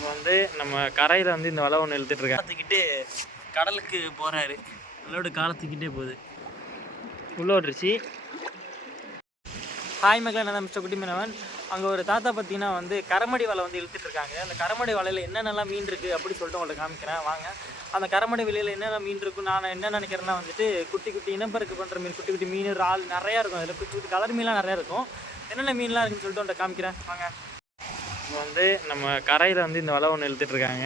இப்போ வந்து நம்ம கரையில் வந்து இந்த வலை ஒன்று இழுத்துட்ருக்கேன். காலத்துக்கிட்டே கடலுக்கு போகிறாரு. அதோட காலத்துக்கிட்டே போகுது. உள்ளே ஓட்டுருச்சு. ஹாய் மக்கள், நான் மிஸ்டர் குட்டி மீனவன். அங்கே ஒரு தாத்தா பார்த்தீங்கன்னா வந்து கரமடி வலை வந்து இழுத்துட்ருக்காங்க. அந்த கரமடி வலையில் என்னென்னலாம் மீன் இருக்குது அப்படின்னு சொல்லிட்டு உங்கள்ட்ட காமிக்கிறேன் வாங்க. அந்த கரமடி வலையில் என்னென்ன மீன் இருக்கும், நான் என்ன நினைக்கிறேன்னா வந்துட்டு குட்டி குட்டி இனப்பெருக்கு பண்ணுற மீன், குட்டி குட்டி மீன், இறால் நிறையா இருக்கும். அதில் குட்டி குட்டி கலர் மீன்லாம் நிறையா இருக்கும். என்னென்ன மீன்லாம் இருக்குன்னு சொல்லிட்டு உங்கள்ட்ட காமிக்கிறேன் வாங்க. இப்போ வந்து நம்ம கரையில் வந்து இந்த வலை ஒன்று இழுத்துட்ருக்காங்க.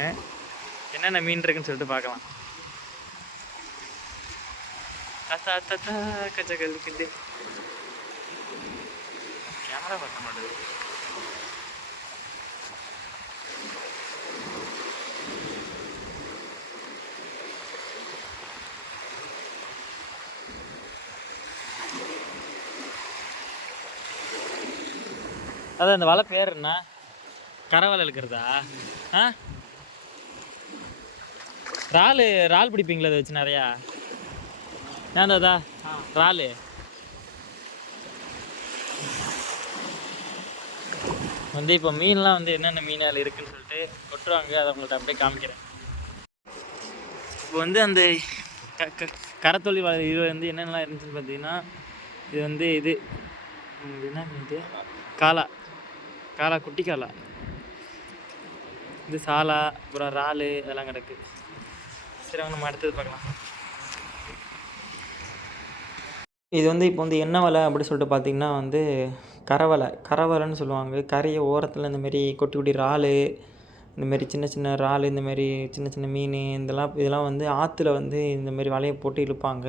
என்னென்ன மீன் இருக்குன்னு சொல்லிட்டு பார்க்கலாம். தாத்தா தாத்தா கச்சக்கல் கிட்டு கேமரா பார்க்க மாட்டேது. அதான் இந்த வலை பேர் என்ன? கரை வலை இழுக்கிறதா? இறால் பிடிப்பீங்களா அதை வச்சு நிறையா? ஏன்டாதா இறால் வந்து இப்போ மீன்லாம் வந்து என்னென்ன மீன் அதில் இருக்குதுன்னு சொல்லிட்டு கொட்டுவாங்க. அதை உங்கள்கிட்ட அப்படியே காமிக்கிறேன். இப்போ வந்து அந்த கரைத்தொழி வலை இது வந்து என்னென்னலாம் இருந்துச்சுன்னு பார்த்தீங்கன்னா, இது வந்து இது என்ன மீன்? இது காலா குட்டி காலா, இது சாலா, அப்புறம் இறால் இதெல்லாம் கிடக்கு. சரி அவங்க நம்ம அடுத்தது பார்க்கலாம். இது வந்து இப்போ வந்து என்ன வலை அப்படி சொல்லிட்டு பார்த்தீங்கன்னா வந்து கரவலைன்னு சொல்லுவாங்க. கரையை ஓரத்தில் இந்தமாரி குட்டி குட்டி இறால், இந்தமாரி சின்ன சின்ன இறால், இந்தமாரி சின்ன சின்ன மீன் இதெல்லாம் வந்து ஆற்றுல வந்து இந்தமாரி வலையை போட்டு இழுப்பாங்க.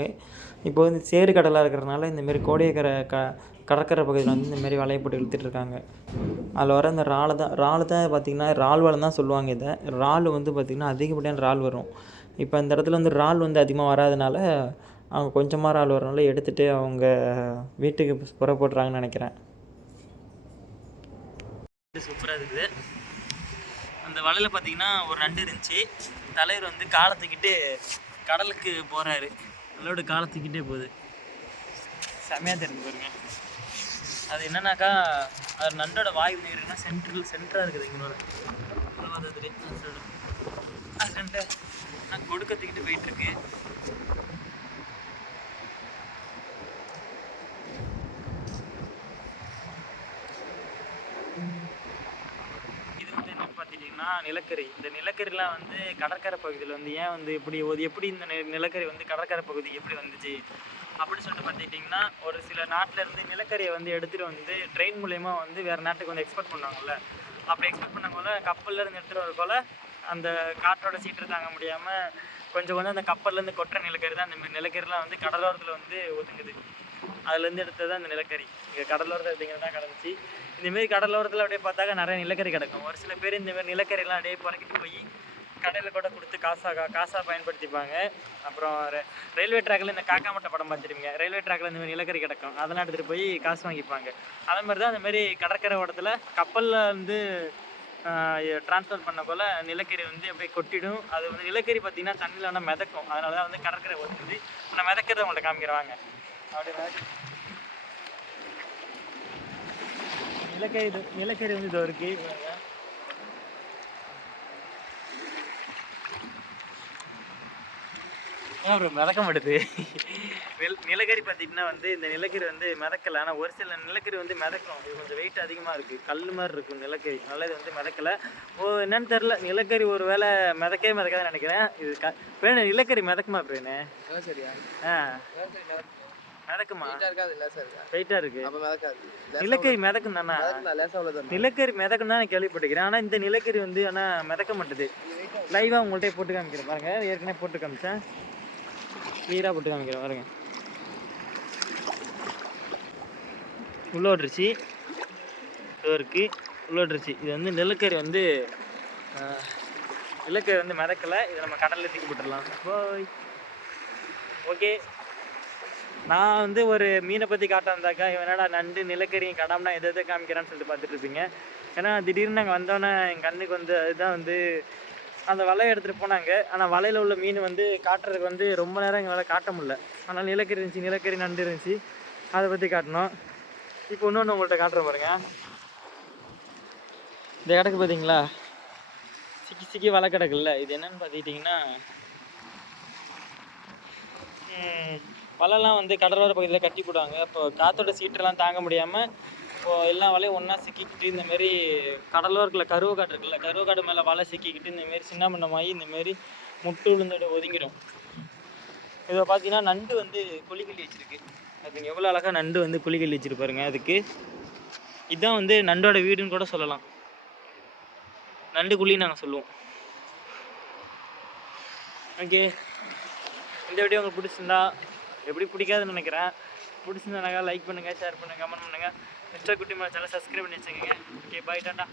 இப்போ வந்து சேறு கடலாக இருக்கிறதுனால இந்தமாரி கோடியக்கரை கடற்கரை பகுதியில் வந்து இந்தமாரி வலையை போட்டு இழுத்துட்ருக்காங்க. அதில் வர இந்த இறால் தான் பார்த்திங்கன்னா இறால் வலை தான் சொல்லுவாங்க. இதை இறால் வந்து பார்த்திங்கன்னா அதிகப்படியான இறால் வரும். இப்போ இந்த இடத்துல வந்து இறால் வந்து அதிகமாக வராதனால அவங்க கொஞ்சமாக இறால் வரனால எடுத்துகிட்டு அவங்க வீட்டுக்கு புறப்படுறாங்கன்னு நினைக்கிறேன். சூப்பராக இருக்குது. அந்த வலையில் பார்த்தீங்கன்னா ஒரு நண்டு இருந்துச்சு. தலைவர் வந்து காலத்துக்கிட்டு கடலுக்கு போகிறாரு. அதோட காலத்துக்கிட்டே போகுது. செம்மையாக தெரிஞ்சு பாருங்க. அது என்னன்னாக்கா, அது நண்டோட வாயு இருக்குன்னா சென்டராக இருக்குது. எங்களோட அது நண்டை நான் கொடுக்கத்துக்கிட்டு போயிட்டுருக்கு. நிலக்கரி. இந்த நிலக்கரிலாம் வந்து கடற்கரை பகுதியில் வந்து ஏன் வந்து எப்படி இந்த நிலக்கரி வந்து கடற்கரை பகுதிக்கு எப்படி வந்துச்சு அப்படின்னு சொல்லிட்டு பார்த்துக்கிட்டிங்கன்னா, ஒரு சில நாட்டிலேருந்து நிலக்கரியை வந்து எடுத்துகிட்டு வந்து ட்ரெயின் மூலயமா வந்து வேறு நாட்டுக்கு வந்து எக்ஸ்போர்ட் பண்ணுவாங்கள்ல. அப்படி எக்ஸ்போர்ட் பண்ண போல் கப்பல்லேருந்து எடுத்துகிட்டு வர போல் அந்த காற்றோட சீற்று தாங்க முடியாமல் கொஞ்சம் அந்த கப்பல்லேருந்து கொட்டுற நிலக்கரி தான். இந்த நிலக்கரிலாம் வந்து கடலோரத்தில் வந்து ஒதுங்குது. அதுலேருந்து எடுத்தது தான் இந்த நிலக்கரி. இங்கே கடலோரத்தில் எடுத்தீங்கன்னா தான் கிடந்துச்சு. இந்தமாரி கடலோரத்தில் அப்படியே பார்த்தாக்கா நிறைய நிலக்கரி கிடக்கும். ஒரு சில பேர் இந்தமாரி நிலக்கரியெல்லாம் அப்படியே புறக்கிட்டு போய் கடையில் கூட கொடுத்து காசாக பயன்படுத்திப்பாங்க. அப்புறம் ரயில்வே ட்ராக்கில் இந்த காக்காமட்டை படம் பார்த்துருப்பீங்க. ரயில்வே ட்ராக்கில் இந்தமாதிரி நிலக்கரி கிடக்கும். அதெல்லாம் எடுத்துகிட்டு போய் காசு வாங்கிப்பாங்க. அதே மாதிரி தான் இந்தமாரி கடற்கரை ஓரத்தில் கப்பலில் வந்து டிரான்ஸ்ஃபர் பண்ண போல் நிலக்கரி வந்து அப்படியே கொட்டிடும். அது வந்து நிலக்கரி பார்த்திங்கன்னா தண்ணியில் வேணால் மிதக்கும். அதனால தான் வந்து கடற்கரை ஒத்துக்குது. நான் மிதக்கிறத உங்கள்கிட்ட காமிக்கிறவாங்க. அப்படியே நிலக்கரி வந்து இது இருக்கு. அப்புறம் மிதக்க மாட்டுது. நிலக்கரி பார்த்திங்கன்னா வந்து இந்த நிலக்கரி வந்து மிதக்கலை. ஆனால் ஒரு சில நிலக்கரி வந்து மிதக்கும். இது கொஞ்சம் வெயிட் அதிகமாக இருக்குது. கல் மாதிரி இருக்கும் நிலக்கரி. அதனால் இது வந்து மிதக்கலை. என்னன்னு தெரில. நிலக்கரி ஒரு வேளை மிதக்காதுன்னு நினைக்கிறேன். இது பிரேனு நிலக்கரி மிதக்குமா பிரேனு? சரியா? மிதக்குமா? வெயிட்டாக இருக்கு. நிலக்கரி மிதக்கும் தானே? நிலக்கரி மிதக்கும் தான் கேள்விப்பட்டிருக்கிறேன். ஆனால் இந்த நிலக்கரி வந்து ஆனால் மிதக்க மாட்டுது. லைவாக உங்கள்கிட்ட போட்டு காமிக்கிறேன் பாருங்க. ஏற்கனவே போட்டு காமிச்சேன். கிளியராக போட்டு காமிக்கிறேன் பாருங்க. உள்ளோட்டுருச்சு. இருக்குது உள்ளோட்டுருச்சு. இது வந்து நிலக்கரி வந்து மிதக்கலை. இதை நம்ம கடலில் தூக்கி போட்டுடலாம். ஓகே. நான் வந்து ஒரு மீனை பற்றி காட்டாந்தாக்கா இவனடா நண்டு நிலக்கரியும் கடாம்னா எதை காமிக்கிறான்னு சொல்லிட்டு பார்த்துட்டு இருப்பீங்க. ஏன்னா திடீர்னு நாங்கள் வந்தோன்னே என் கண்ணுக்கு வந்து அதுதான் வந்து அந்த வலையை எடுத்துகிட்டு போனாங்க. ஆனால் வலையில் உள்ள மீன் வந்து காட்டுறதுக்கு வந்து ரொம்ப நேரம் எங்களால் காட்ட முடியல. ஆனால் நிலக்கரி இருந்துச்சு, நிலக்கரி நண்டு இருந்துச்சு. அதை பற்றி காட்டணும். இப்போ இன்னொன்று உங்கள்கிட்ட காட்டுற பாருங்க. இந்த இடத்துக்கு பார்த்தீங்களா, சிக்கி சிக்கி வலை கிடக்குல்ல, இது என்னன்னு பார்த்துக்கிட்டிங்கன்னா வலைலாம் வந்து கடலோர பகுதியில் கட்டி போடுவாங்க. இப்போ காற்றோட சீற்றெல்லாம் தாங்க முடியாமல் இப்போது எல்லா வலையும் ஒன்றா சிக்கிக்கிட்டு இந்தமாரி கடலோரத்தில் கருவக்காடு இருக்குல்ல, கருவக்காடு மேலே வலை சிக்கிக்கிட்டு இந்தமாரி சின்ன பின்னமாகி இந்தமாரி முட்டு விழுந்தோட ஒதுங்கிடும். இதை பார்த்தீங்கன்னா நண்டு வந்து குழிக்கல்லி வச்சுருக்கு. அதுங்க எவ்வளோ அழகாக நண்டு வந்து குழிக்கல்லி வச்சுருப்பாருங்க. அதுக்கு இதுதான் வந்து நண்டோட வீடுன்னு கூட சொல்லலாம். நண்டு குழி நாங்கள் சொல்லுவோம். ஓகே, இந்த வீடியோ உங்களுக்கு பிடிச்சிருந்தா, எப்படி பிடிக்காதுன்னு நினைக்கிறேன், பிடிச்சிருந்தாங்க லைக் பண்ணுங்கள், ஷேர் பண்ணுங்கள், கமெண்ட் பண்ணுங்கள். எக்ஸ்ட்ரா குட்டி மேலே சேனல் சப்ஸ்கிரைப் பண்ணி வச்சுக்கோங்க. ஓகே, பாய், டாட்டா.